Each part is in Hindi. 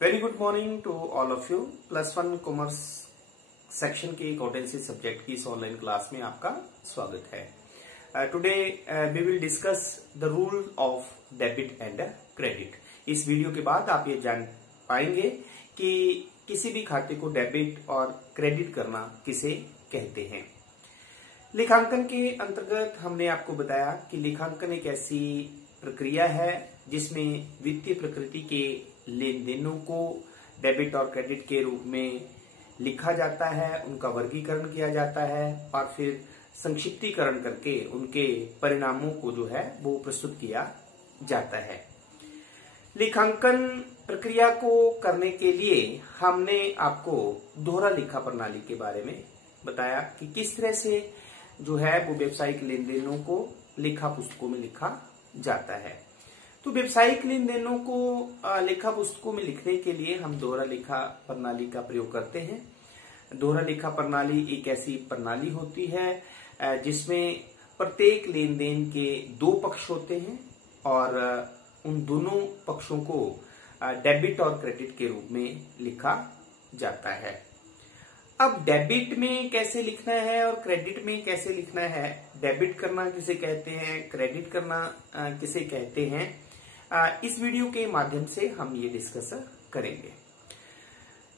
Very good morning to all of you. +1 commerce section के अकाउंटेंसी सब्जेक्ट की इस ऑनलाइन क्लास में आपका स्वागत है। Today we will discuss the rule of debit and credit. इस वीडियो के बाद आप ये जान पाएंगे कि किसी भी खाते को डेबिट और क्रेडिट करना किसे कहते हैं। लेखांकन के अंतर्गत हमने आपको बताया कि लेखांकन एक ऐसी प्रक्रिया है जिसमें वित्तीय प्रकृति के लेन देनों को डेबिट और क्रेडिट के रूप में लिखा जाता है, उनका वर्गीकरण किया जाता है और फिर संक्षिप्तीकरण करके उनके परिणामों को जो है वो प्रस्तुत किया जाता है। लेखांकन प्रक्रिया को करने के लिए हमने आपको दोहरा लेखा प्रणाली के बारे में बताया कि किस तरह से जो है वो व्यावसायिक लेन देनों को लेखा पुस्तकों में लिखा जाता है। तो व्यावसायिक लेन देनों को लेखा पुस्तकों में लिखने के लिए हम दोहरा लेखा प्रणाली का प्रयोग करते हैं। दोहरा लेखा प्रणाली एक ऐसी प्रणाली होती है जिसमें प्रत्येक लेन देन के दो पक्ष होते हैं और उन दोनों पक्षों को डेबिट और क्रेडिट के रूप में लिखा जाता है। अब डेबिट में कैसे लिखना है और क्रेडिट में कैसे लिखना है, डेबिट करना किसे कहते हैं, क्रेडिट करना किसे कहते हैं, इस वीडियो के माध्यम से हम ये डिस्कस करेंगे।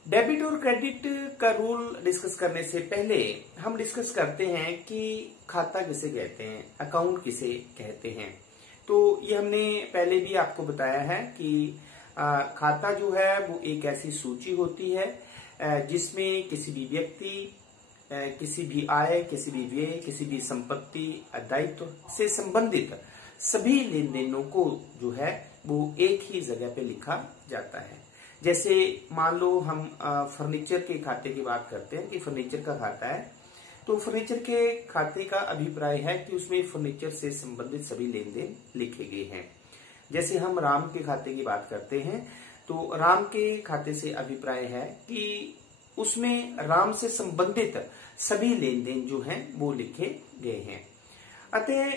डेबिट और क्रेडिट का रूल डिस्कस करने से पहले हम डिस्कस करते हैं कि खाता किसे कहते हैं, अकाउंट किसे कहते हैं। तो ये हमने पहले भी आपको बताया है कि खाता जो है वो एक ऐसी सूची होती है जिसमें किसी भी व्यक्ति, किसी भी आय, किसी भी व्यय, किसी भी संपत्ति, दायित्व से संबंधित सभी लेन देनों को जो है वो एक ही जगह पे लिखा जाता है। जैसे मान लो हम फर्नीचर के खाते की बात करते हैं कि फर्नीचर का खाता है, तो फर्नीचर के खाते का अभिप्राय है कि उसमें फर्नीचर से संबंधित सभी लेन देन लिखे गए हैं। जैसे हम राम के खाते की बात करते हैं तो राम के खाते से अभिप्राय है कि उसमें राम से संबंधित सभी लेन देन जो हैं वो लिखे गए हैं। अतः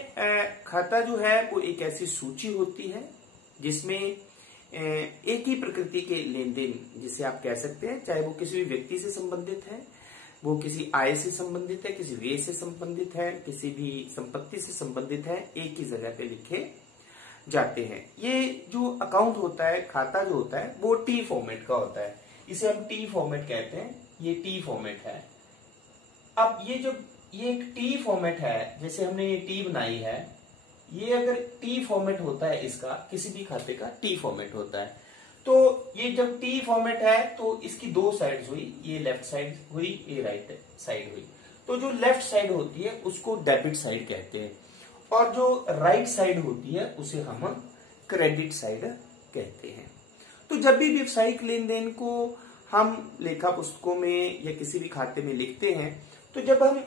खाता जो है वो एक ऐसी सूची होती है जिसमें एक ही प्रकृति के लेन देन, जिसे आप कह सकते हैं, चाहे वो किसी भी व्यक्ति से संबंधित है, वो किसी आय से संबंधित है, किसी व्यय से संबंधित है, किसी भी संपत्ति से संबंधित है, एक ही जगह पे लिखे जाते हैं। ये जो अकाउंट होता है, खाता जो होता है वो टी फॉर्मेट का होता है, इसे हम टी फॉर्मेट कहते हैं। ये टी फॉर्मेट है। अब ये एक टी फॉर्मेट है, जैसे हमने ये टी बनाई है, ये अगर टी फॉर्मेट होता है, इसका किसी भी खाते का टी फॉर्मेट होता है, तो ये जब टी फॉर्मेट है तो इसकी दो साइड्स हुई, ये लेफ्ट साइड हुई, ये राइट साइड हुई। तो जो लेफ्ट साइड होती है उसको डेबिट साइड कहते हैं और जो राइट साइड होती है उसे हम क्रेडिट साइड कहते हैं। तो जब भी व्यावसायिक लेन देन को हम लेखा पुस्तकों में या किसी भी खाते में लिखते हैं तो जब हम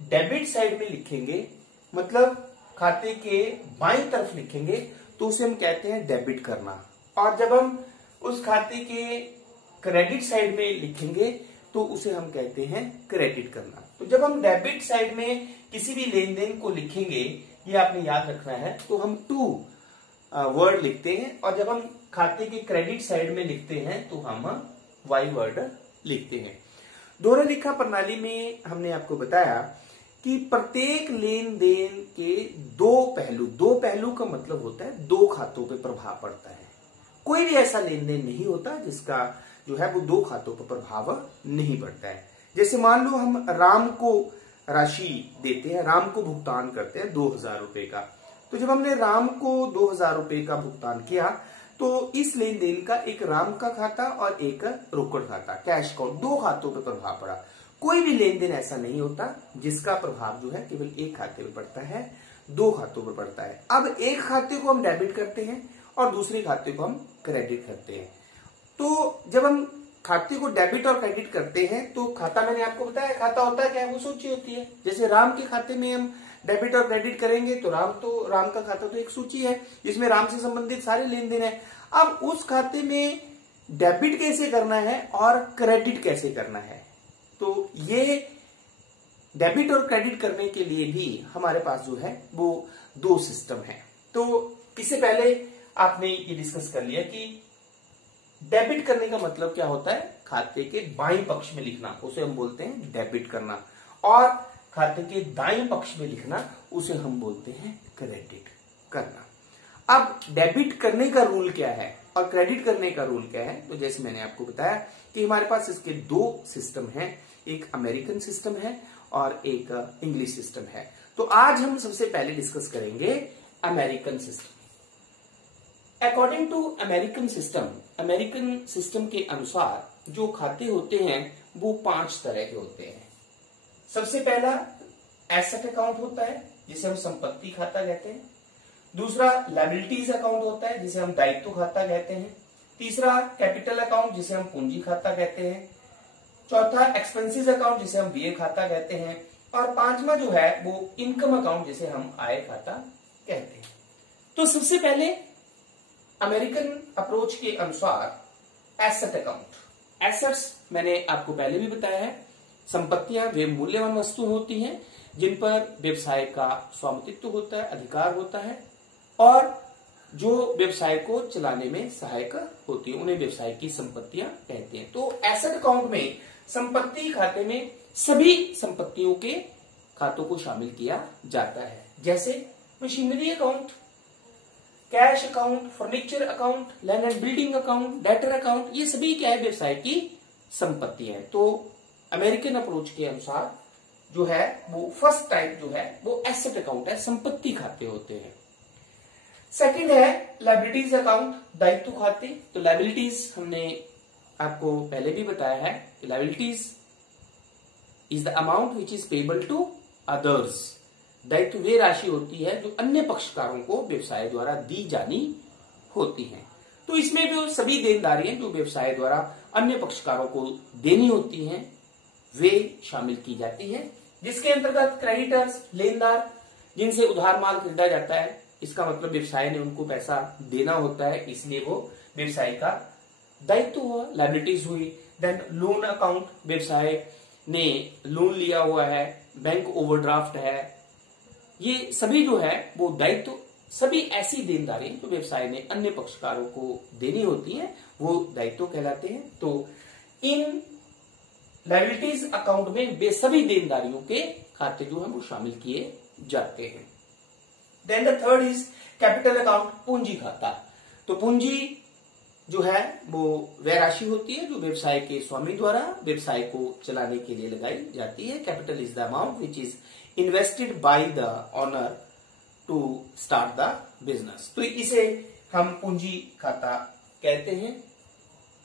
डेबिट साइड में लिखेंगे, मतलब खाते के बाईं तरफ लिखेंगे, तो उसे हम कहते हैं डेबिट करना। और जब हम उस खाते के क्रेडिट साइड में लिखेंगे तो उसे हम कहते हैं क्रेडिट करना। तो जब हम डेबिट साइड में किसी भी लेन देन को लिखेंगे, ये आपने याद रखना है, तो हम टू वर्ड लिखते हैं और जब हम खाते के क्रेडिट साइड में लिखते हैं तो हम वाई वर्ड लिखते हैं। दोहरा लेखा प्रणाली में हमने आपको बताया कि प्रत्येक लेन देन के दो पहलू का मतलब होता है दो खातों पे प्रभाव पड़ता है। कोई भी ऐसा लेन देन नहीं होता जिसका जो है वो दो खातों पर प्रभाव नहीं पड़ता है। जैसे मान लो हम राम को राशि देते हैं, राम को भुगतान करते हैं 2000 रुपए का। तो जब हमने राम को 2000 रुपए का भुगतान किया तो इस लेन देन का एक राम का खाता और एक रोकड़ खाता, कैश अकाउंट, दो खातों पर प्रभाव पड़ा। कोई भी लेन देन ऐसा नहीं होता जिसका प्रभाव जो है केवल एक खाते पर पड़ता है, दो खातों पर पड़ता है। अब एक खाते को हम डेबिट करते हैं और दूसरे खाते को हम क्रेडिट करते हैं। तो जब हम खाते को डेबिट और क्रेडिट करते हैं तो खाता, मैंने आपको बताया खाता होता है क्या, वो सूची होती है। जैसे राम के खाते में हम डेबिट और क्रेडिट करेंगे तो राम का खाता तो एक सूची है जिसमें राम से संबंधित सारे लेन देन है। अब उस खाते में डेबिट कैसे करना है और क्रेडिट कैसे करना है, तो ये डेबिट और क्रेडिट करने के लिए भी हमारे पास जो है वो दो सिस्टम है। तो इससे पहले आपने ये डिस्कस कर लिया कि डेबिट करने का मतलब क्या होता है? खाते के बाईं पक्ष में लिखना, उसे हम बोलते हैं डेबिट करना, और खाते के दाईं पक्ष में लिखना उसे हम बोलते हैं क्रेडिट करना। अब डेबिट करने का रूल क्या है और क्रेडिट करने का रूल क्या है? तो जैसे मैंने आपको बताया कि हमारे पास इसके दो सिस्टम हैं, एक अमेरिकन सिस्टम है और एक इंग्लिश सिस्टम है। तो आज हम सबसे पहले डिस्कस करेंगे American system. According to American system के अनुसार जो खाते होते हैं वो 5 तरह के होते हैं। सबसे पहला एसेट अकाउंट होता है जिसे हम संपत्ति खाता कहते हैं। दूसरा लायबिलिटीज अकाउंट होता है जिसे हम दायित्व खाता कहते हैं। तीसरा कैपिटल अकाउंट जिसे हम पूंजी खाता कहते हैं। चौथा एक्सपेंसेस अकाउंट जिसे हम व्यय खाता कहते हैं। और पांचवा जो है वो इनकम अकाउंट जिसे हम आय खाता कहते हैं। तो सबसे पहले अमेरिकन अप्रोच के अनुसार एसेट अकाउंट। एसेट्स मैंने आपको पहले भी बताया है, संपत्तियां वे मूल्यवान वस्तु होती हैं जिन पर व्यवसाय का स्वामित्व होता है, अधिकार होता है, और जो व्यवसाय को चलाने में सहायक होती है उन्हें व्यवसाय की संपत्तियां कहते हैं। तो एसेट अकाउंट में संपत्ति खाते में सभी संपत्तियों के खातों को शामिल किया जाता है, जैसे machinery account, cash account, furniture account, land and building account, debtor account, ये सभी क्या है? व्यवसाय की संपत्ति है। तो अमेरिकन अप्रोच के अनुसार जो है वो फर्स्ट टाइप जो है वो एसेट अकाउंट है, संपत्ति खाते होते हैं। सेकंड है लायबिलिटीज अकाउंट, दायित्व खाते। तो लायबिलिटीज हमने आपको पहले भी बताया है कि liabilities is the amount which is payable to others. दायित्व वे राशि होती है जो अन्य पक्षकारों को व्यवसाय द्वारा दी जानी होती है। तो इसमें जो सभी देनदारियां जो व्यवसाय द्वारा अन्य पक्षकारों को देनी होती हैं वे शामिल की जाती है, जिसके अंतर्गत क्रेडिटर्स, लेनदार जिनसे उधार माल खरीदा जाता है, इसका मतलब व्यवसाय ने उनको पैसा देना होता है, इसलिए वो व्यवसाय का दायित्व हुआ, लायबिलिटीज हुई। देन लोन अकाउंट, व्यवसाय ने लोन लिया हुआ है, बैंक ओवरड्राफ्ट है, ये सभी जो है वो दायित्व, सभी ऐसी देनदारी जो व्यवसाय ने अन्य पक्षकारों को देनी होती है वो दायित्व कहलाते हैं। तो इन लायबिलिटीज अकाउंट में वे सभी देनदारियों के खाते जो है वो शामिल किए जाते हैं। Then the third is capital account, पूंजी खाता। तो पूंजी जो है वो वह राशि होती है जो व्यवसाय के स्वामी द्वारा व्यवसाय को चलाने के लिए लगाई जाती है। Capital is the amount which is invested by the owner to start the business. तो इसे हम पूंजी खाता कहते हैं।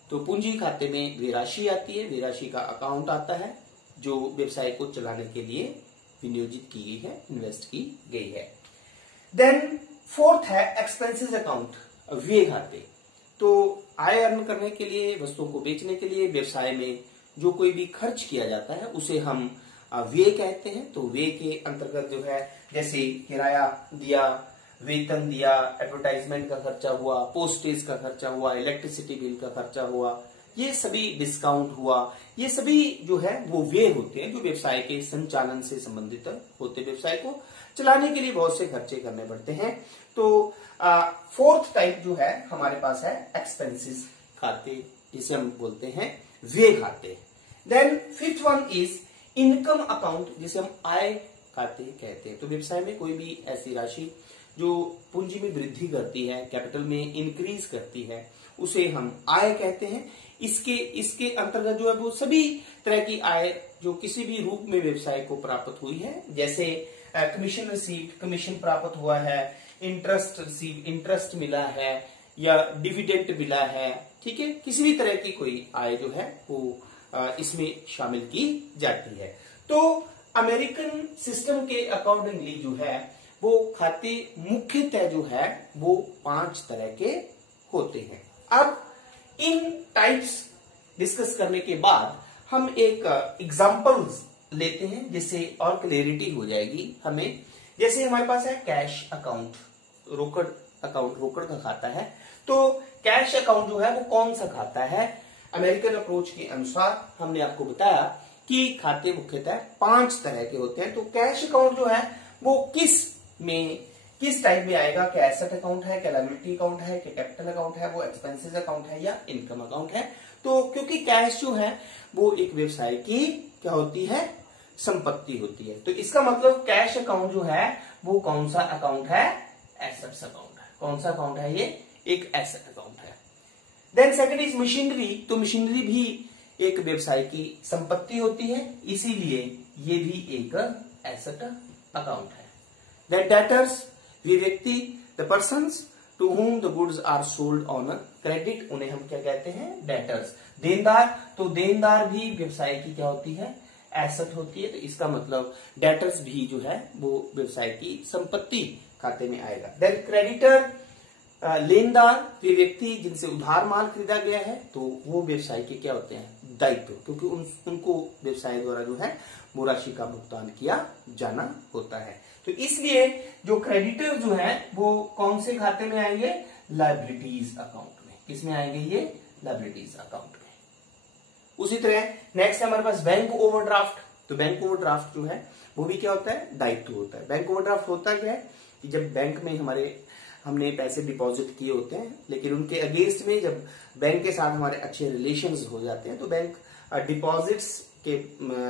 तो पूंजी खाते में वे राशि आती है, वे राशि का अकाउंट आता है जो व्यवसाय को चलाने के लिए विनियोजित की गई है, इन्वेस्ट की गई है। देन फोर्थ है एक्सपेंसेस अकाउंट, व्यय खाते। तो आय अर्न करने के लिए, वस्तुओं को बेचने के लिए व्यवसाय में जो कोई भी खर्च किया जाता है उसे हम व्यय कहते हैं। तो व्यय के अंतर्गत जो है जैसे किराया दिया, वेतन दिया, एडवर्टाइजमेंट का खर्चा हुआ, पोस्टेज का खर्चा हुआ, इलेक्ट्रिसिटी बिल का खर्चा हुआ, ये सभी डिस्काउंट हुआ, ये सभी जो है वो व्यय होते हैं जो व्यवसाय के संचालन से संबंधित होते हैं। व्यवसाय को चलाने के लिए बहुत से खर्चे करने पड़ते हैं। तो फोर्थ टाइप जो है हमारे पास है एक्सपेंसेस खाते, जिसे हम बोलते हैं व्यय खाते। Then fifth one is income account, जिसे हम आय खाते कहते हैं। तो व्यवसाय में कोई भी ऐसी राशि जो पूंजी में वृद्धि करती है, कैपिटल में इंक्रीज करती है, उसे हम आय कहते हैं। इसके अंतर्गत जो है वो सभी तरह की आय जो किसी भी रूप में व्यवसाय को प्राप्त हुई है, जैसे कमीशन रिसीव, कमीशन प्राप्त हुआ है, इंटरेस्ट रिसीव, इंटरेस्ट मिला है, या डिविडेंड मिला है, ठीक है, किसी भी तरह की कोई आय जो है वो इसमें शामिल की जाती है। तो अमेरिकन सिस्टम के अकॉर्डिंगली जो है वो खाते मुख्यतः जो है वो 5 तरह के होते हैं। अब इन टाइप्स डिस्कस करने के बाद हम एक एग्जांपल्स लेते हैं जिससे और क्लैरिटी हो जाएगी हमें। जैसे हमारे पास है कैश अकाउंट, रोकड़ अकाउंट, रोकड़ का खाता है। तो कैश अकाउंट जो है वो कौन सा खाता है? अमेरिकन अप्रोच के अनुसार हमने आपको बताया कि खाते मुख्यतः 5 तरह के होते हैं। तो कैश अकाउंट जो है वो किस में किस टाइप में आएगा, क्या एसेट अकाउंट है, क्या लायबिलिटी अकाउंट है, क्या कैपिटल अकाउंट है, वो एक्सपेंसेस अकाउंट है या इनकम अकाउंट है। तो क्योंकि कैश जो है वो एक व्यवसाय की क्या होती है, संपत्ति होती है, तो इसका मतलब कैश अकाउंट जो है वो कौन सा अकाउंट है, एसेट्स अकाउंट है। कौन सा अकाउंट है ये, एक एसेट अकाउंट है। देन सेकंड इज मशीनरी, तो मशीनरी भी एक व्यवसाय की संपत्ति होती है, इसीलिए ये भी एक एसेट अकाउंट है। देन डेटर्स, वे व्यक्ति, the persons to whom the goods are sold on credit, उन्हें हम क्या कहते हैं, डेटर्स। देनदार, तो देनदार भी व्यवसाय की क्या होती है, एसेट होती है, तो इसका मतलब डेटर्स भी जो है वो व्यवसाय की संपत्ति खाते में आएगा। देन क्रेडिटर, लेनदार, वे व्यक्ति जिनसे उधार माल खरीदा गया है, तो वो व्यवसाय के क्या होते हैं, दायित्व, क्योंकि उनको व्यवसाय द्वारा जो है वो राशि का भुगतान किया जाना होता है। तो इसलिए जो क्रेडिटर जो है वो कौन से खाते में आएंगे, लायबिलिटीज अकाउंट में। किसमें आएंगे ये, लायबिलिटीज अकाउंट में। उसी तरह नेक्स्ट है हमारे पास बैंक ओवरड्राफ्ट। तो बैंक ओवरड्राफ्ट जो है वो भी क्या होता है, दायित्व होता है। बैंक ओवरड्राफ्ट होता क्या है कि जब बैंक में हमने पैसे डिपॉजिट किए होते हैं, लेकिन उनके अगेंस्ट में जब बैंक के साथ हमारे अच्छे रिलेशंस हो जाते हैं, तो बैंक डिपॉजिट्स के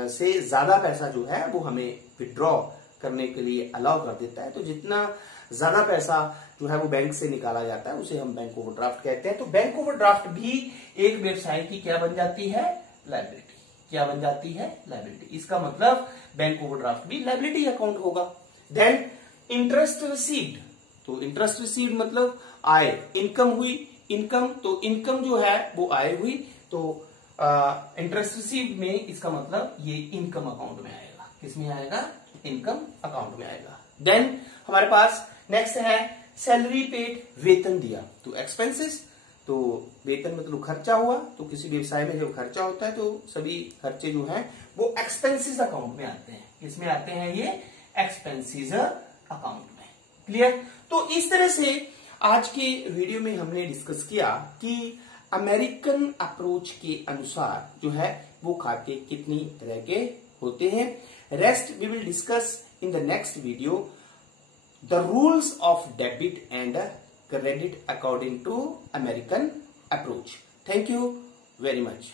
से ज्यादा पैसा जो है वो हमें विड्रॉ करने के लिए अलाउ कर देता है। तो जितना ज्यादा पैसा जो है वो बैंक से निकाला जाता है उसे हम बैंक ओवरड्राफ्ट कहते हैं। तो बैंक ओवरड्राफ्ट भी एक व्यवसाय की क्या बन जाती है, लायबिलिटी। क्या बन जाती है, लायबिलिटी। इसका मतलब बैंक ओवरड्राफ्ट भी लायबिलिटी अकाउंट होगा। देन इंटरेस्ट रिसीव्ड, तो इंटरेस्ट रिसीव्ड मतलब आय, इनकम हुई, इनकम, तो इनकम जो है वो आय हुई, तो इंटरेस्ट रिसीव्ड में इसका मतलब ये इनकम अकाउंट में आएगा। किसमें आएगा, इनकम अकाउंट में आएगा। देन हमारे पास नेक्स्ट है सैलरी पेड, वेतन दिया, तो एक्सपेंसेस, तो वेतन मतलब खर्चा हुआ, तो किसी व्यवसाय में जब खर्चा होता है तो सभी खर्चे जो हैं वो एक्सपेंसेस अकाउंट में आते हैं। किसमें आते हैं ये, एक्सपेंसेस अकाउंट में। क्लियर। तो इस तरह से आज के वीडियो में हमने डिस्कस किया कि अमेरिकन अप्रोच के अनुसार जो है वो खाते कितनी तरह के होते हैं। Rest we will discuss in the next video, the rules of debit and credit according to American approach. Thank you very much.